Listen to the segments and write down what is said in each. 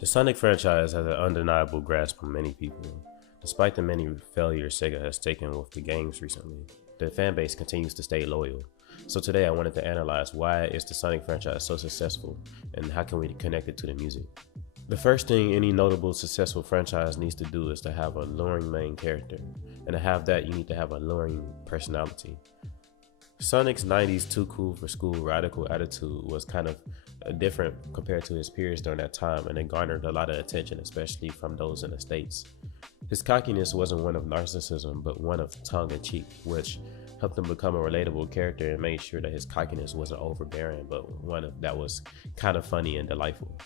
The Sonic franchise has an undeniable grasp on many people. Despite the many failures Sega has taken with the games recently, the fanbase continues to stay loyal. So today I wanted to analyze why is the Sonic franchise so successful and how can we connect it to the music. The first thing any notable successful franchise needs to do is to have a alluring main character. And to have that, you need to have a alluring personality. Sonic's 90s too cool for school radical attitude was kind of different compared to his peers during that time, and it garnered a lot of attention, especially from those in the States. His cockiness wasn't one of narcissism, but one of tongue-in-cheek, which helped him become a relatable character and made sure that his cockiness wasn't overbearing, but one that was kind of funny and delightful.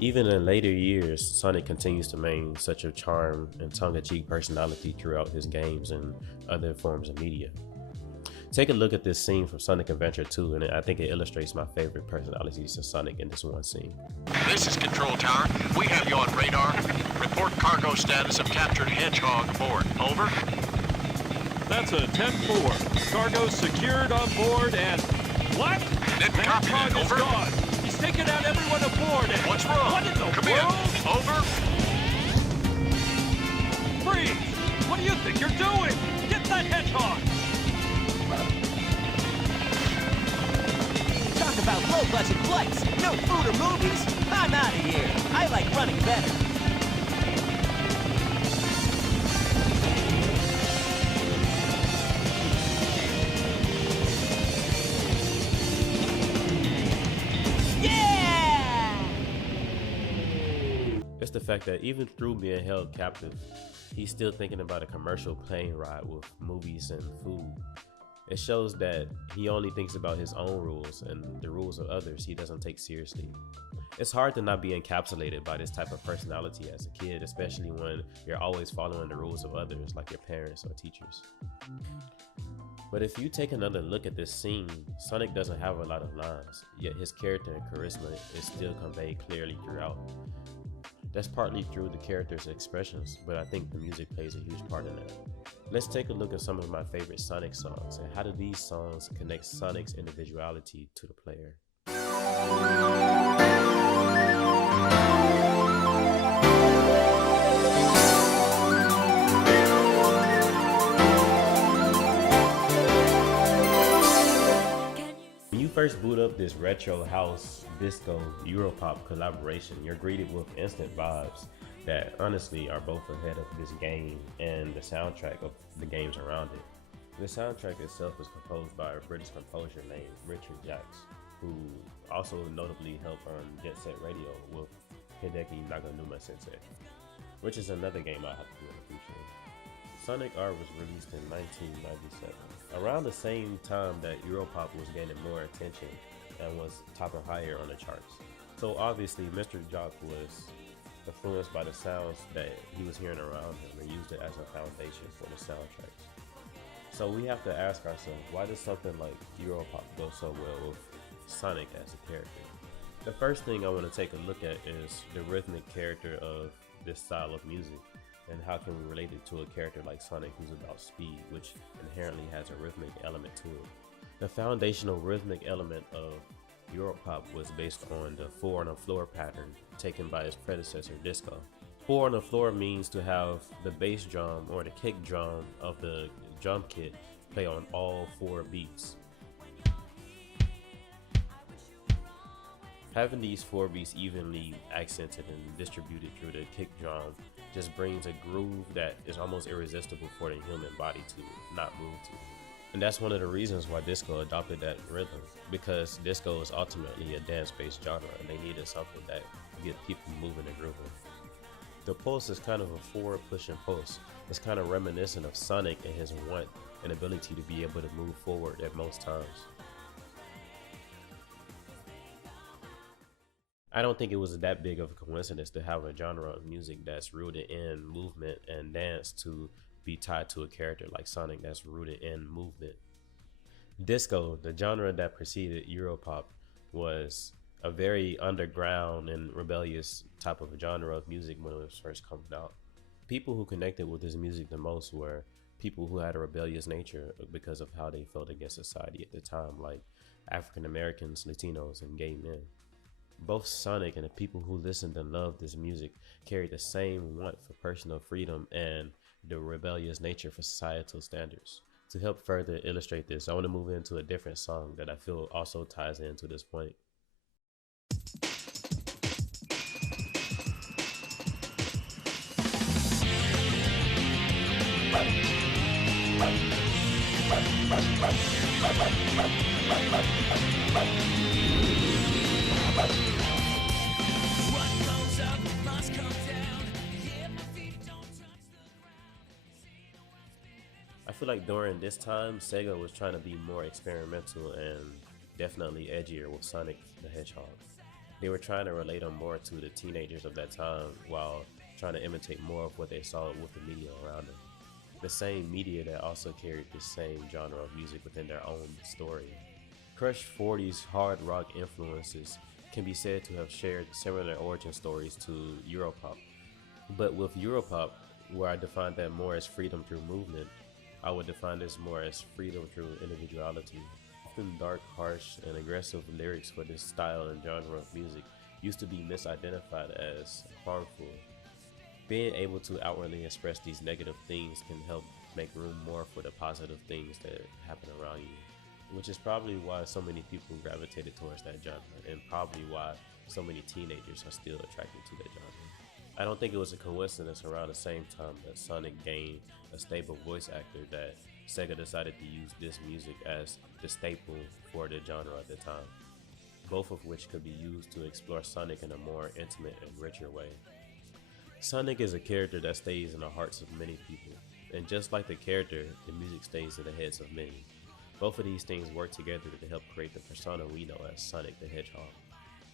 Even in later years, Sonic continues to maintain such a charm and tongue-in-cheek personality throughout his games and other forms of media. Take a look at this scene from Sonic Adventure 2, and I think it illustrates my favorite personalities of Sonic in this one scene. This is Control Tower. We have you on radar. Report cargo status of captured Hedgehog aboard. Over. That's a 10-4. Cargo secured on board and... What? Didn't copy that. Hedgehog is Over. gone. He's taken out everyone aboard and... What's wrong? What in the Come world? in. Over. Freeze! What do you think you're doing? Get that Hedgehog! Talk about low-budget flights, no food or movies. I'm out of here. I like running better. Yeah! It's the fact that even through being held captive, he's still thinking about a commercial plane ride with movies and food. It shows that he only thinks about his own rules, and the rules of others he doesn't take seriously. It's hard to not be encapsulated by this type of personality as a kid, especially when you're always following the rules of others like your parents or teachers. But if you take another look at this scene, Sonic doesn't have a lot of lines, yet his character and charisma is still conveyed clearly throughout. That's partly through the character's expressions, but I think the music plays a huge part in that. Let's take a look at some of my favorite Sonic songs and how do these songs connect Sonic's individuality to the player. When you first boot up this retro house disco Europop collaboration, you're greeted with instant vibes that honestly are both ahead of this game and the soundtrack of the games around it. The soundtrack itself is composed by a British composer named Richard Jacques, who also notably helped on Jet Set Radio with Hideki Naganuma Sensei, which is another game I have to do in the future. Sonic R was released in 1997, around the same time that Europop was gaining more attention and was topping higher on the charts. So obviously Mr. Jacques was influenced by the sounds that he was hearing around him and used it as a foundation for the soundtracks. So we have to ask ourselves, why does something like Europop go so well with Sonic as a character? The first thing I want to take a look at is the rhythmic character of this style of music, and how can we relate it to a character like Sonic who's about speed, which inherently has a rhythmic element to it. The foundational rhythmic element of Europop was based on the 4 on the floor pattern taken by its predecessor Disco. 4 on the floor means to have the bass drum or the kick drum of the drum kit play on all 4 beats. Having these 4 beats evenly accented and distributed through the kick drum just brings a groove that is almost irresistible for the human body to not move to. And that's one of the reasons why disco adopted that rhythm, because disco is ultimately a dance-based genre and they needed something that would get people moving and grooving. The pulse is kind of a forward pushing pulse. It's kind of reminiscent of Sonic and his want and ability to be able to move forward at most times. I don't think it was that big of a coincidence to have a genre of music that's rooted in movement and dance to be tied to a character like Sonic that's rooted in movement. Disco, the genre that preceded Europop, was a very underground and rebellious type of genre of music when it was first coming out. People who connected with this music the most were people who had a rebellious nature because of how they felt against society at the time, like African Americans, Latinos, and gay men. Both Sonic and the people who listened and loved this music carried the same want for personal freedom and the rebellious nature for societal standards. To help further illustrate this, I want to move into a different song that I feel also ties into this point. I feel like during this time, Sega was trying to be more experimental and definitely edgier with Sonic the Hedgehog. They were trying to relate them more to the teenagers of that time while trying to imitate more of what they saw with the media around them. The same media that also carried the same genre of music within their own story. Crush 40's hard rock influences can be said to have shared similar origin stories to Europop. But with Europop, where I define that more as freedom through movement, I would define this more as freedom through individuality. Often dark, harsh, and aggressive lyrics for this style and genre of music used to be misidentified as harmful. Being able to outwardly express these negative things can help make room more for the positive things that happen around you, which is probably why so many people gravitated towards that genre, and probably why so many teenagers are still attracted to that genre. I don't think it was a coincidence around the same time that Sonic gained a stable voice actor that Sega decided to use this music as the staple for the genre at the time, both of which could be used to explore Sonic in a more intimate and richer way. Sonic is a character that stays in the hearts of many people, and just like the character, the music stays in the heads of many. Both of these things work together to help create the persona we know as Sonic the Hedgehog.